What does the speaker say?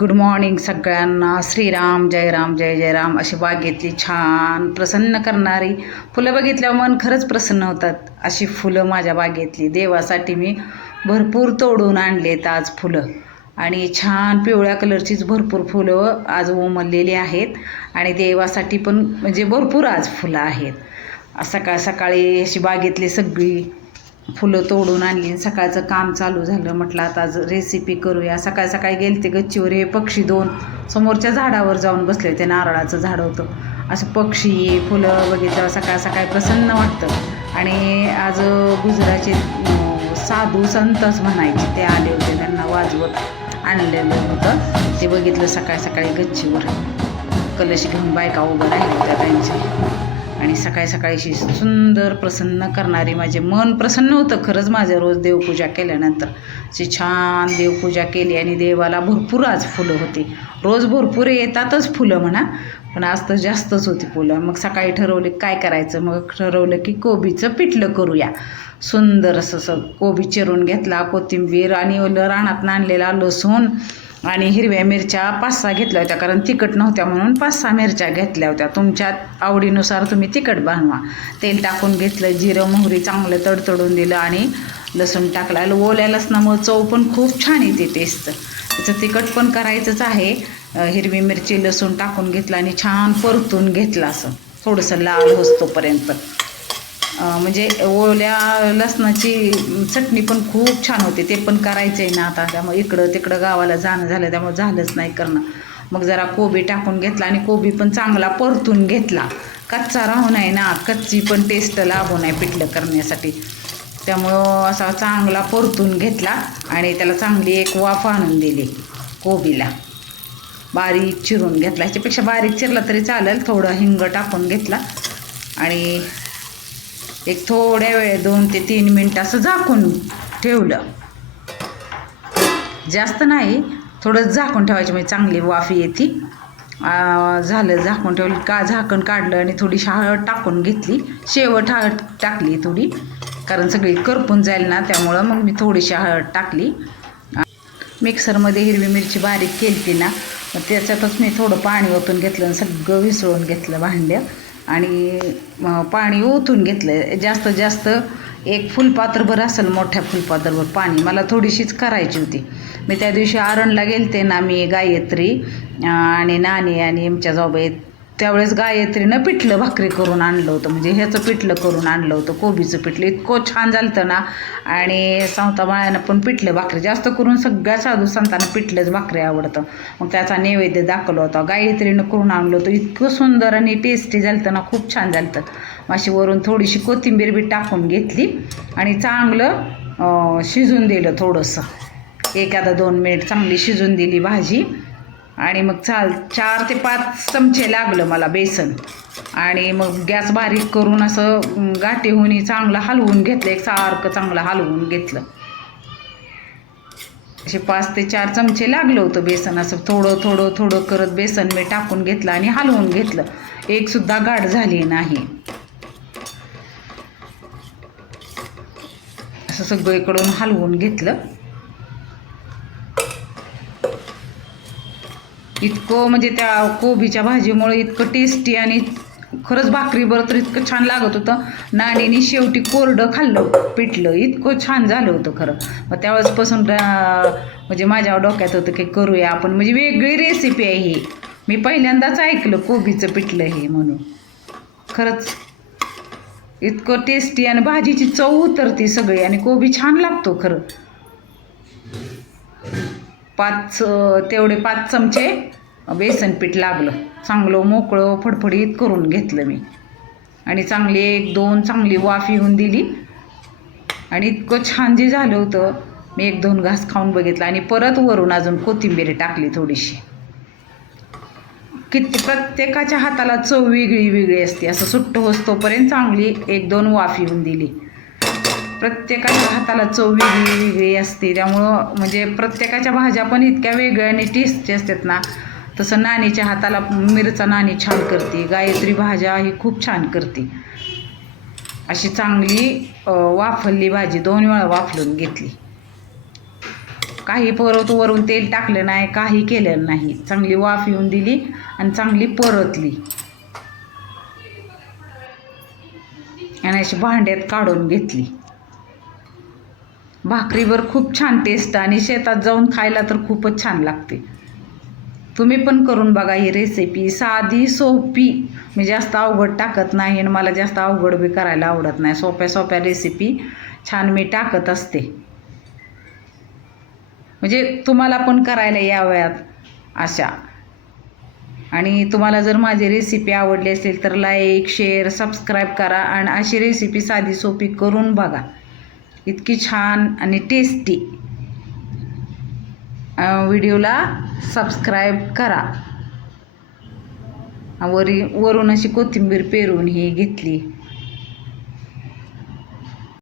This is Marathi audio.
गुड मॉर्निंग सगळ्यांना. श्रीराम जय राम जय जय राम. अशी बागेतली छान प्रसन्न करणारी फुलं बघितल्यावर मन खरंच प्रसन्न होतात. अशी फुलं माझ्या बागेतली देवासाठी मी भरपूर तोडून आणलेत आज फुलं. आणि छान पिवळ्या कलरचीच भरपूर फुलं आज उमललेली आहेत. आणि देवासाठी पण म्हणजे भरपूर आज फुलं आहेत. सकाळ सकाळी अशी बागेतली सगळी फुलं तोडून आणली. सकाळचं काम चालू झालं. म्हटलं आता आज रेसिपी करूया. सकाळ सकाळी गेलते गच्चीवर. हे पक्षी दोन समोरच्या झाडावर जाऊन बसले. ते नारळाचं झाड होतं. असं पक्षी फुलं बघितल्यावर सकाळ सकाळी प्रसन्न वाटतं. आणि आज गुजराचे साधू संतच म्हणायचे ते आले होते. त्यांना वाजवत आणलेलं होतं. ते बघितलं सकाळ सकाळी गच्चीवर. कलश घेऊन बायका उभं राहिल्या होत्या त्यांच्या. आणि सकाळी सकाळीशी सुंदर प्रसन्न करणारी माझे मन प्रसन्न होतं खरंच. माझं रोज देवपूजा केल्यानंतर अशी छान देवपूजा केली. आणि देवाला भरपूर आज फुलं होती. रोज भरपूर येतातच फुलं म्हणा, पण आज तर जास्तच होती फुलं. मग सकाळी ठरवले काय करायचं. मग ठरवलं की कोबीचं पिठलं करूया. सुंदर असं कोबी चिरून घेतला, कोथिंबीर आणि रानात आणलेला लसूण आणि हिरव्या मिरच्या 5-6 घेतल्या होत्या. कारण तिखट नव्हत्या म्हणून 5-6 मिरच्या घेतल्या होत्या. तुमच्या आवडीनुसार तुम्ही तिखट बनवा. तेल टाकून घेतलं, जिरं मोहरी चांगलं तडतडून दिलं आणि लसूण टाकला. ओल्या लसणामुळे चव पण खूप छान येते, टेस्ट. त्याचं तिखट पण करायचंच आहे. हिरवी मिरची लसूण टाकून घेतला आणि छान परतून घेतलं असं थोडंसं लाल होतोपर्यंत. म्हणजे ओल्या लसणाची चटणी पण खूप छान होते. ते पण करायचं आहे ना आता. त्यामुळे इकडं तिकडं गावाला जाणं झालं, त्यामुळे झालंच नाही करणं. मग जरा कोबी टाकून घेतला आणि कोबी पण चांगला परतून घेतला. कच्चा राहू नये ना, कच्ची पण टेस्ट लागू नये पिठलं करण्यासाठी. त्यामुळं असा चांगला परतून घेतला आणि त्याला चांगली एक वाफ आणून दिली कोबीला. बारीक चिरून घेतला. ह्याच्यापेक्षा बारीक चिरला तरी चालेल. थोडं हिंग टाकून घेतला आणि एक थोड्या वेळ 2 ते 3 मिनटं असं झाकून ठेवलं. जास्त नाही, थोडं झाकून ठेवायची म्हणजे चांगली वाफ येते. झालं झाकून ठेवलं का झाकण काढलं आणि थोडीशी हळद टाकून घेतली. शेवट हळद टाकली थोडी, कारण सगळी करपून जाईल ना, त्यामुळं मग मी थोडीशी हळद टाकली. मिक्सरमध्ये हिरवी मिरची बारीक केली ना, मग त्याच्यातच मी थोडं पाणी ओतून घेतलं आणि सगळं विसळून घेतलं भांड्यात. आणि पाणी ओतून घेतलं. जास्तीत जास्त 1 फुलपात्रभर असेल, मोठ्या फुलपात्रभर पाणी. मला थोडीशीच करायची होती. मी त्या दिवशी आरणला गेलते ना, मी गायत्री आणि नानी आणि आमच्या जाऊबाई. त्यावेळेस गायत्रीनं पिठलं भाकरी करून आणलं होतं. म्हणजे ह्याचं पिठलं करून आणलं होतं, कोबीचं पिठलं. इतकं छान झालं होतं ना. आणि सावता बाळ्यानं पण पिठलं भाकरी, जास्त करून सगळ्या साधू संतांना पिठलंच भाकरी आवडतं. मग त्याचा नैवेद्य दाखवला होता. गायत्रीनं करून आणलं होतं. इतकं सुंदर आणि टेस्टी झालं होतं ना, खूप छान झालं होतं. अशी वरून थोडीशी कोथिंबीर बी टाकून घेतली आणि चांगलं शिजून दिलं. थोडंसं 1-2 मिनिट चांगली शिजून दिली भाजी. आणि मग 4 ते 5 चमचे लागलं मला बेसन. आणि मग गॅस बारीक करून असं गाठीहुनी चांगलं हलवून घेतलं. एकसारखं चांगलं हलवून घेतलं. असे 5 ते 4 चमचे लागलं होतं बेसन. असं थोडं थोडं थोडं करत बेसन मी टाकून घेतलं आणि हलवून घेतलं. एकसुद्धा गाठ झाली नाही. असं सगळीकडून हलवून घेतलं. इतकं म्हणजे त्या कोबीच्या भाजीमुळे इतकं टेस्टी आणि खरंच भाकरीबरोबर तर इतकं छान लागत होतं. नानीने शेवटी कोरडं खाल्लं पिठलं. इतकं छान झालं होतं खरं. मग त्यावेळेसपासून म्हणजे माझ्या डोक्यात होतं की करूया आपण, म्हणजे वेगळी रेसिपी आहे ही. मी पहिल्यांदाच ऐकलं कोबीचं पिठलं हे म्हणून. खरंच इतकं टेस्टी आणि भाजीची चव उतरती सगळी आणि कोबी छान लागतो खरं. 5 चमचे बेसन पीठ लागलं. चांगलं मोकळं फडफडीत करून घेतलं मी. आणि चांगली 1-2 चांगली वाफ येऊन दिली. आणि इतकं छान जे झालं होतं, मी 1-2 घास खाऊन बघितला आणि परत वरून अजून कोथिंबीर टाकली थोडीशी. प्रत्येकाच्या हाताला चव वेगळी वेगळी असते. असं सुट्ट होतोपर्यंत चांगली 1-2 वाफ येऊन दिली. प्रत्येकाच्या हाताला चव वेगळी वेगळी असते. त्यामुळं म्हणजे प्रत्येकाच्या भाज्या पण इतक्या वेगळ्या आणि टेस्टी असतात ना. तसं नानीच्या हाताला मिरचा नानी छान करते. गायत्री भाज्या ही खूप छान करते. अशी चांगली वाफलली भाजी 2 वेळा वाफलून घेतली. काही परत वरून तेल टाकलं नाही, काही केलेलं नाही. चांगली वाफ येऊन दिली आणि चांगली परतली आणि अशी भांड्यात काढून घेतली. भाकरीवर खूप छान टेस्ट आणि शेतात जाऊन खायला तर खूपच छान लागते. तुम्ही पण करून बघा ही रेसिपी. साधी सोपी, मी जास्त अवघड टाकत नाही आणि मला जास्त अवघड बी करायला आवडत नाही. सोप्या सोप्या रेसिपी छान मी टाकत असते, म्हणजे तुम्हाला पण करायला याव्यात अशा. आणि तुम्हाला जर माझी रेसिपी आवडली असेल तर लाईक, शेअर, सबस्क्राईब करा आणि अशी रेसिपी साधी सोपी करून बघा. इतकी छान आणि टेस्टी. व्हिडिओला सबस्क्राईब करा. वरून अशी कोथिंबीर पेरून ही घेतली.